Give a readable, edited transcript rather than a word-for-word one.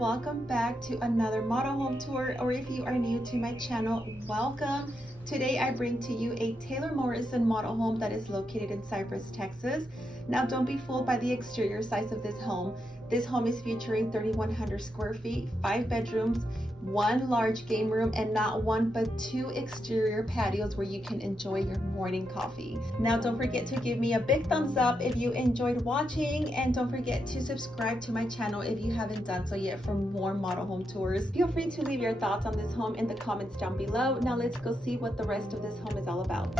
welcome back to another model home tour, or if you are new to my channel, welcome. Today I bring to you a Taylor Morrison model home that is located in Cypress, Texas. Now don't be fooled by the exterior size of this home. This home is featuring 3,100 square feet, 5 bedrooms, 1 large game room, and not 1 but 2 exterior patios where you can enjoy your morning coffee. Now don't forget to give me a big thumbs up if you enjoyed watching, and don't forget to subscribe to my channel if you haven't done so yet for more model home tours. Feel free to leave your thoughts on this home in the comments down below. Now let's go see what the rest of this home is all about.